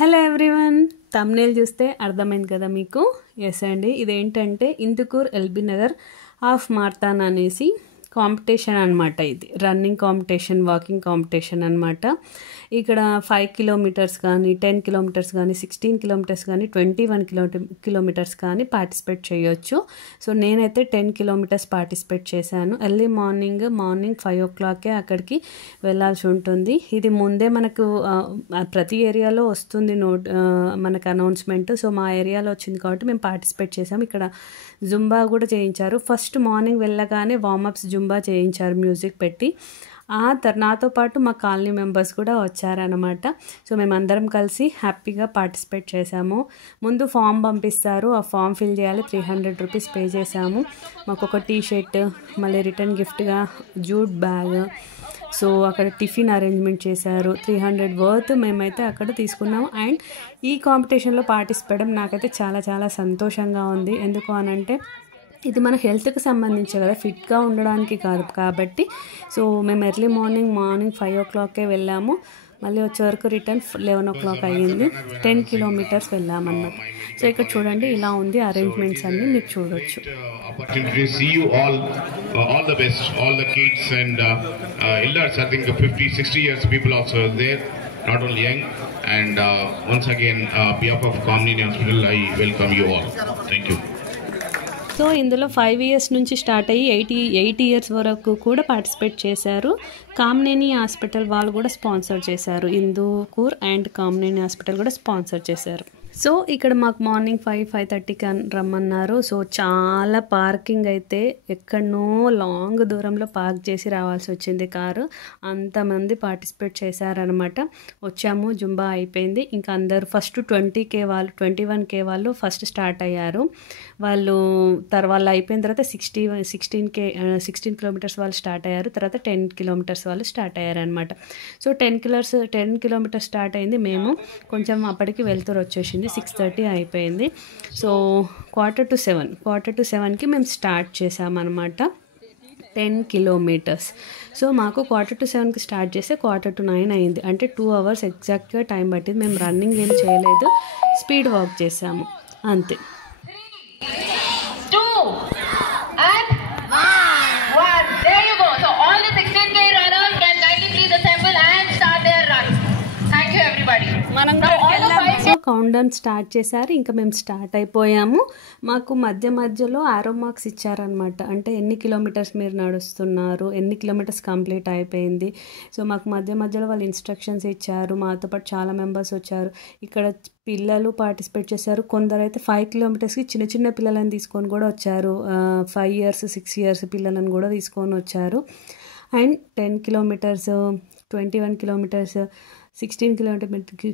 Hello everyone, thumbnail చూస్తే అర్థమైంది కదా మీకు. ఎస్ అండి, ఇదేంటంటే ఇందుకూర్ ఎల్బీ నగర్ హాఫ్ మారథాన్ అనేసి కాంపిటీషన్ అనమాట. ఇది రన్నింగ్ కాంపిటీషన్, వాకింగ్ కాంపిటీషన్ అనమాట. ఇక్కడ 5 కిలోమీటర్స్ కానీ, 10 కిలోమీటర్స్ కానీ, 16 కిలోమీటర్స్ కానీ, 21 కిలోమీటర్స్ కానీ పార్టిసిపేట్ చేయొచ్చు. సో నేనైతే 10 కిలోమీటర్స్ పార్టిసిపేట్ చేశాను. ఎర్లీ మార్నింగ్ 5 o'clockకే అక్కడికి వెళ్ళాల్సి ఉంటుంది. ఇది ముందే మనకు ప్రతి ఏరియాలో వస్తుంది మనకు అనౌన్స్మెంట్. సో మా ఏరియాలో వచ్చింది కాబట్టి మేము పార్టిసిపేట్ చేసాము. ఇక్కడ జుంబా కూడా చేయించారు. ఫస్ట్ మార్నింగ్ వెళ్ళగానే వార్మప్స్ జుంబా చేయించారు మ్యూజిక్ పెట్టి. నాతో పాటు మా కాలనీ మెంబర్స్ కూడా వచ్చారనమాట. సో మేమందరం కలిసి హ్యాపీగా పార్టిసిపేట్ చేసాము. ముందు ఫామ్ పంపిస్తారు, ఆ ఫామ్ ఫిల్ చేయాలి. 300 రూపీస్ పే చేసాము. మాకు ఒక టీ-షర్ట్, మళ్ళీ రిటర్న్ గిఫ్ట్గా జూట్ బ్యాగ్, సో అక్కడ టిఫిన్ అరేంజ్మెంట్ చేశారు. 300 వర్త్ మేమైతే అక్కడ తీసుకున్నాము. అండ్ ఈ కాంపిటీషన్లో పార్టిసిపేట్ నాకైతే చాలా చాలా సంతోషంగా ఉంది. ఎందుకు అనంటే ఇది మన హెల్త్కి సంబంధించి కదా, ఫిట్గా ఉండడానికి కాదు కాబట్టి. సో మేము ఎర్లీ మార్నింగ్ 5 o'clockకే వెళ్ళాము. మళ్ళీ వచ్చే వరకు రిటర్న్ 11 o'clock అయ్యింది. 10 kilometers వెళ్ళామన్నమాట. సో ఇక్కడ చూడండి, ఇలా ఉంది అరేంజ్మెంట్స్ అన్నీ మీరు చూడొచ్చు. See you all the best, all the kids and elders. I think 50-60 years people also are there, not only young. And once again, behalf of Kamini Hospital, I welcome you all. Thank you. So ఇందులో 5 years నుంచి start అయ్యి 80 years వరకు కూడా participate చేశారు. Kamineni hospital వాళ్ళు కూడా sponsor చేశారు. ఇందుకూర్ and Kamineni hospital కూడా స్పాన్సర్ చేశారు. సో ఇక్కడ మాకు మార్నింగ్ 5-5:30కి రమ్మన్నారు. సో చాలా పార్కింగ్ అయితే ఎక్కడనో లాంగ్ దూరంలో పార్క్ చేసి రావాల్సి వచ్చింది కారు. అంతమంది పార్టిసిపేట్ చేశారనమాట. వచ్చాము, జుంబా అయిపోయింది. ఇంకా అందరూ ఫస్ట్ 20K వాళ్ళు, 21K వాళ్ళు ఫస్ట్ స్టార్ట్ అయ్యారు. వాళ్ళు అయిపోయిన తర్వాత 16 kilometers వాళ్ళు స్టార్ట్ అయ్యారు. తర్వాత 10 kilometers వాళ్ళు స్టార్ట్ అయ్యారనమాట. సో 10 kilometers స్టార్ట్ అయింది. మేము కొంచెం అప్పటికి వెళ్తురు వచ్చేసింది. 6:30 అయిపోయింది. సో 6:45కి మేము స్టార్ట్ చేసామన్నమాట 10 kilometers. సో మాకు 6:45కి స్టార్ట్ చేస్తే 8:45 అయింది. అంటే 2 hours ఎగ్జాక్ట్గా టైం పట్టింది. మేము రన్నింగ్ ఏం చేయలేదు, స్పీడ్ వాక్ చేసాము అంతే. సో కౌంట్ డౌన్ స్టార్ట్ చేశారు. ఇంకా మేము స్టార్ట్ అయిపోయాము. మాకు మధ్యలో ఆరో మార్క్స్ ఇచ్చారనమాట. అంటే ఎన్ని కిలోమీటర్స్ మీరు నడుస్తున్నారు, ఎన్ని కిలోమీటర్స్ కంప్లీట్ అయిపోయింది. సో మాకు మధ్యలో వాళ్ళు ఇన్స్ట్రక్షన్స్ ఇచ్చారు. మాతో పాటు చాలా మెంబర్స్ వచ్చారు. ఇక్కడ పిల్లలు పార్టిసిపేట్ చేశారు. కొందరైతే 5 kilometersకి చిన్న పిల్లలను తీసుకొని కూడా వచ్చారు. 5 years 6 years పిల్లలను కూడా తీసుకొని వచ్చారు. అండ్ 10 kilometers, 21 kilometers, 16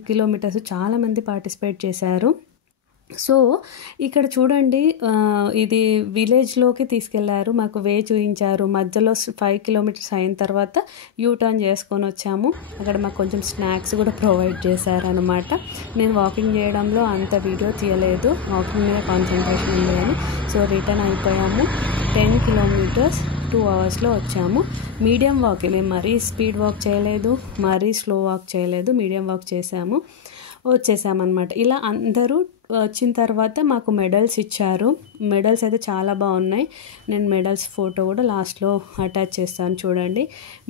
kilometers చాలామంది పార్టిసిపేట్ చేశారు. సో ఇక్కడ చూడండి, ఇది విలేజ్లోకి తీసుకెళ్లారు. మాకు వే చూపించారు. మధ్యలో 5 kilometers అయిన తర్వాత యూటర్న్ చేసుకొని వచ్చాము. అక్కడ మాకు కొంచెం స్నాక్స్ కూడా ప్రొవైడ్ చేశారనమాట. నేను వాకింగ్ చేయడంలో అంత వీడియో తీయలేదు, వాకింగ్ మీద కాన్సన్ట్రేషన్ ఉంది అని. సో రిటర్న్ అయిపోయాము. 10 kilometers 2 hours వచ్చాము. మీడియం వాక్, మేము మరీ స్పీడ్ వాక్ చేయలేదు, మరీ స్లో వాక్ చేయలేదు, మీడియం వాక్ వచ్చేసామన్నమాట. ఇలా అందరూ వచ్చిన తర్వాత మాకు మెడల్స్ ఇచ్చారు. మెడల్స్ అయితే చాలా బాగున్నాయి. నేను మెడల్స్ ఫోటో కూడా లాస్ట్లో అటాచ్ చేస్తాను చూడండి.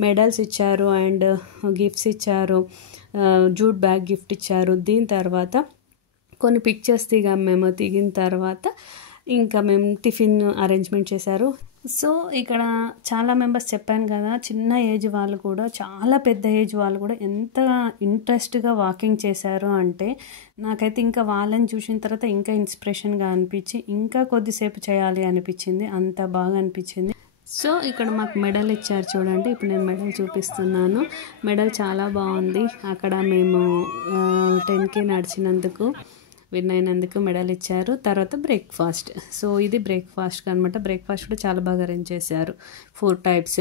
మెడల్స్ ఇచ్చారు అండ్ గిఫ్ట్స్ ఇచ్చారు. జూట్ బ్యాగ్ గిఫ్ట్ ఇచ్చారు. దీని తర్వాత కొన్ని పిక్చర్స్ దిగిన తర్వాత ఇంకా మేము టిఫిన్ అరేంజ్మెంట్ చేశారు. సో ఇక్కడ చాలా మెంబర్స్ చెప్పాను కదా, చిన్న ఏజ్ వాళ్ళు కూడా, చాలా పెద్ద ఏజ్ వాళ్ళు కూడా ఎంత ఇంట్రెస్ట్గా వాకింగ్ చేశారు అంటే నాకైతే ఇంకా వాళ్ళని చూసిన తర్వాత ఇంకా ఇన్స్పిరేషన్గా అనిపించి ఇంకా కొద్దిసేపు చేయాలి అనిపించింది. అంత బాగా అనిపించింది. సో ఇక్కడ మాకు మెడల్ ఇచ్చారు చూడండి. ఇప్పుడు నేను మెడల్ చూపిస్తున్నాను. మెడల్ చాలా బాగుంది. అక్కడ మేము 10K నడిచినందుకు, విన్ అయినందుకు మెడల్ ఇచ్చారు. తర్వాత బ్రేక్ఫాస్ట్. సో ఇది బ్రేక్ఫాస్ట్ అనమాట. బ్రేక్ఫాస్ట్ కూడా చాలా బాగా అరేంజ్ చేశారు. 4 types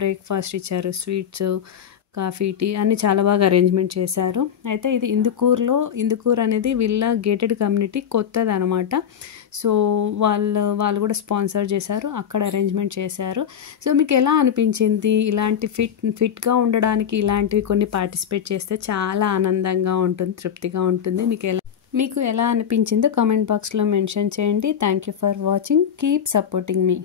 బ్రేక్ఫాస్ట్ ఇచ్చారు. స్వీట్స్, కాఫీ టీ అన్నీ చాలా బాగా అరేంజ్మెంట్ చేశారు. అయితే ఇది ఇందుకూరు అనేది వీళ్ళ గేటెడ్ కమ్యూనిటీ కొత్తది అనమాట. సో వాళ్ళు కూడా స్పాన్సర్ చేశారు, అక్కడ అరేంజ్మెంట్ చేశారు. సో మీకు ఎలా అనిపించింది? ఇలాంటి ఫిట్గా ఉండడానికి ఇలాంటివి కొన్ని పార్టిసిపేట్ చేస్తే చాలా ఆనందంగా ఉంటుంది, తృప్తిగా ఉంటుంది. మీకు ఎలా అనిపించిందో కామెంట్ బాక్స్లో మెన్షన్ చేయండి. Thank you for watching. Keep supporting me.